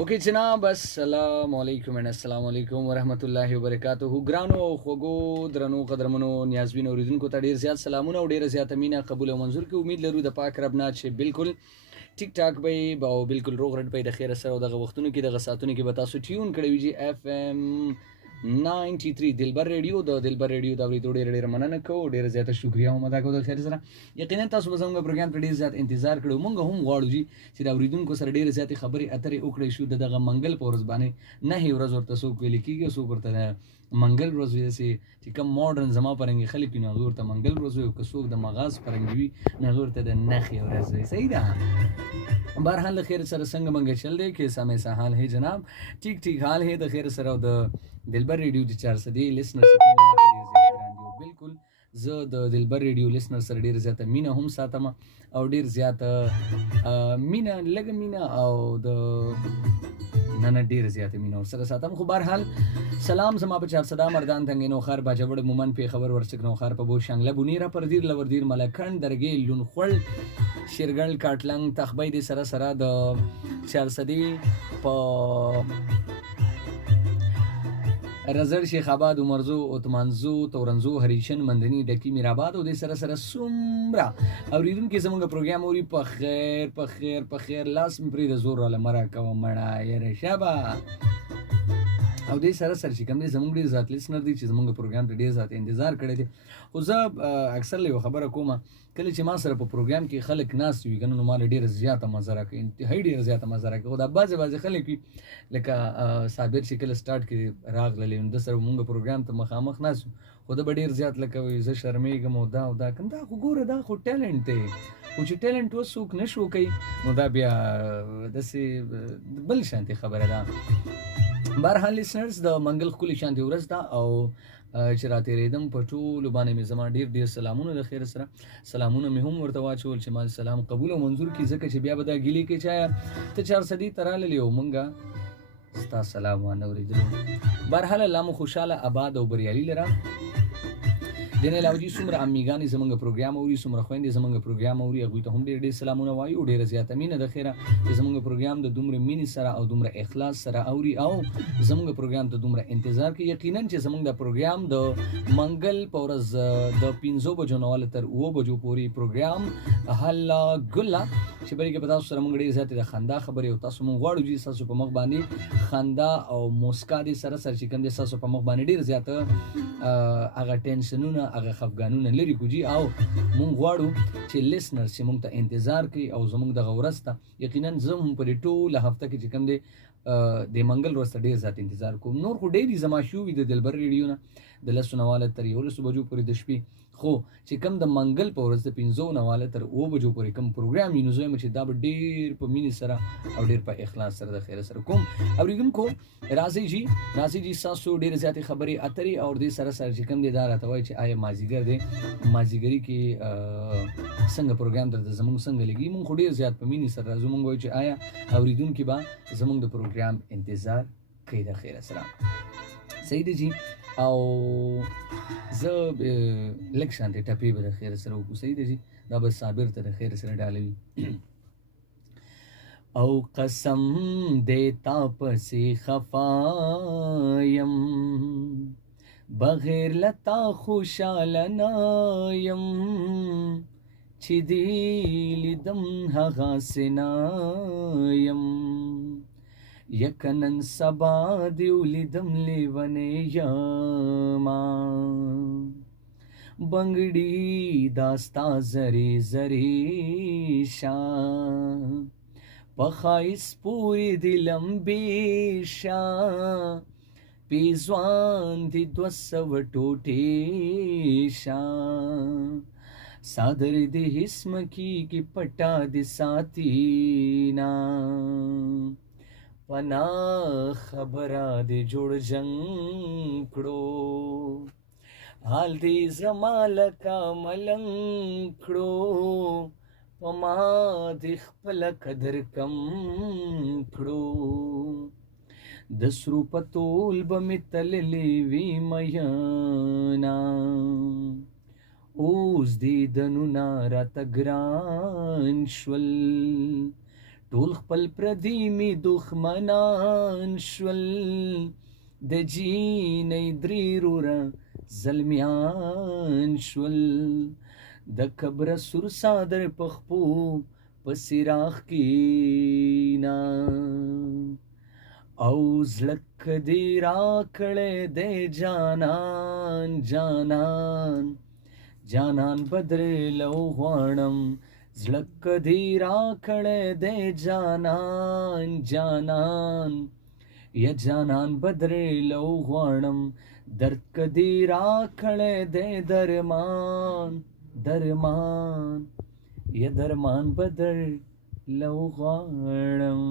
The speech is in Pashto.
اوکې جناب، السلام علیکم and السلام علیکم ورحمت الله وبرکاتہ. ګرانو خوږو درنو قدرمنو نیازبین اوریدونکو ته ډیر زیات سلامونه او ډیر زیات مینه قبول او منظور کې. امید لرو د پاک رب نه چې بالکل ټیک ټاک به او بالکل روغ رټ به د خیر سره او دغه وختونو کې دغه ساعتونو کې به تاسو ټیون کړی وي جی اف ام 93 دلبر ریډیو د دلبر ریډیو دا ورې ډېر ډېر مننه کوو. ډېر زیاته شکریا هم ادا کوو د خیر سره. یقینا تاسو به زموږ پروګرام ته ډېر زیات انتظار کړو. مونږ هم غواړو چې دا اوریدونکو سره ډېر زیاتې خبرې اترې وکړې شو. دغه منګل په ورځ باندې نه هی ورځ ورته څوک ویل کېږي، څوک ورته منګل ورځ وایي چې کوم ماډرن زما پرنګي خلک نو هغه ورته منګل ورځ وایي، که څوک د مغاز پرنګي وي نو هغه ورته د نخې ورځ وایي. صحیح ده. بهرحال خیر سره څنګه منګه چل دی کې سمې حال ہے جناب، ٹھیک ٹھیک حال ہے د خیر سره او د دلبر ریډیو د 400 لسنر سره بالکل زه د دلبر ریډیو لسنر سره ډیر زیاته مینه هم ساتم او ډیر زیاته مینه لګ مینه او د نه ډیر زیاته مینه سره ساتم. خو بهرحال سلام زما په 400 مردان تنګینو خار باجوړ مومن په خبر ورسک نو خار په بو شنګله بونیرا پر دیر لور دیر ملکن درګې لون خړ شیرګل کاټلنګ تخبې دي سره سره د 400 په رزر شیخ آباد عمرزو اتمانزو تورنزو هریشن مندنی ډکی میرآباد او د سره سره سومرا اوریدونکو زموږ پروګرام اوري په خیر لاس مې پرې د زور ولا مرا کوم مړه یې شبا او د سره سره چې کوم دي زموږ ډیر ذات لیسنر دي چې زموږ پروګرام ته ډیر ذات انتظار کړی دي. خو زه اکثر له خبره کوم کله چې ما سره په پروګرام کې خلک ناس وي کنه نو مال ډیر زیاته مزه راکړي، انتهایی ډیر زیاته مزه راکړي. خو دا بعضې خلک وي لکه صابر چې کله سٹارټ کې راغلی نو د سره مونږ پروګرام ته مخامخ ناسو، خو د به ډیر زیات لکه وي زه شرمېږم او دا او دا کوم دا خو ګوره دا خو ټیلنټ دی، خو چې ټیلنټ وڅوک نه شو کوي نو دا بیا داسې بل شانتې خبره ده. بهرحال لیسنرز د منګل ښکلې شانتې ورځ ده او چې راتېرېدم په ټولو باندې مې زما ډېر سلامونه د خیر سره سلامونه مې هم ورته واچول چې ما سلام قبول او منظور کړي، ځکه چې بیا به دا ګیلې کې چا ته 400 ته راللې او مونږه ستا سلام وانه اورېدلو. بهرحال الله مو خوشحاله آباد او بریالي لره. د نه علاوه څومره امیګانې زموږ پروګرام اوري، څومره خویندې زموږ پروګرام اوري، هغوی ته هم ډېر سلامونه وایو. ډېره زیاته مینه د خیره چې زموږ پروګرام د دومره مینې سره او دومره اخلاص سره اوري او زموږ پروګرام ته دومره انتظار کوي. یقینا چې زموږ د پروګرام د منګل په ورځ د 5 بجو نه ول تر 9 بجو پورې پروګرام هلا ګلا چې بری کې تاسو سره موږ ډېر زیاتې د خندا خبرې او تاسو موږ غواړو چې تاسو په مخ باندې خندا او موسکا دي سره سره چې کوم دي تاسو په مخ باندې ډېر زیاته هغه ټینشنونه هغه خفګانونه لري کوجی او مونږ غواړو چې لیسنر چې مونږ ته انتظار کوي او زمونږ د غورسته یقینا زه هم په ټوله هفته کې چې کوم دی د منګل ورځ ته ډېر زیات انتظار کوم. نور خو ډېرې زما شو وي د دلبر ریډیو نه د 10 نه واله تر 11 بجو پورې د شپې، خو چې کوم د منګل په ورځ د 5 نه واله تر 9 بجو پورې کوم پروګرام وي نو زه چې دا به ډېر په مینې سره او ډېر په اخلاص سره د خیر سره کوم. اوریدونکو راځئ جی تاسو ډېرې زیاتې خبرې اترې او دې سره سره چې کوم دی دا راته وایي چې آیا مازدیګر دی مازدیګري کې څنګه پروګرام درته زموږ څنګه لګي. مونږ خو ډېر زیات په مینې سره راځو. مونږ وایو چې آیا اوریدونکي به زموږ د پروګرام انتظار کوي د خیر سره. صحیح دی جی. او زه لږ شانتې ټپې به د خیر سره وکړو. صحیح دی جی. دا به صابر ته د خیر سره ډالوي او قسم دیتا پسې خفایم بغیر لتا خوشاله نایم چې دې لیدم هغسې نایم یکنن سبا دې ولیدم لیونی یما بنګړي داستا زری زری شا پخایس پوری دی لمبی شا پیزوان دی 200 ټوټې شا صادر دی حسم کی پټا دی ساتینا پنا خبره دی جوړ جنگ کړو حال دی زما لکا ملنګ کړو پما دی خپل قدر کم کړو د سرو پتول به مې تللی وي میانا اوس دیدنونه راته ګران شول ټول خپل پردي می دښمنان شول د جینۍ درې وروره زلمیان شول د کبره سور صادر پخپو پسې راښکینا او زړه دې راکړی دی جانان جانان جانان بدرلو غواړم زړه دې راکړی دی جانان جانان یا جانان بدرلو غواړم درد کدی راکړی دی درمان درمان یا درمان بدرلو غواړم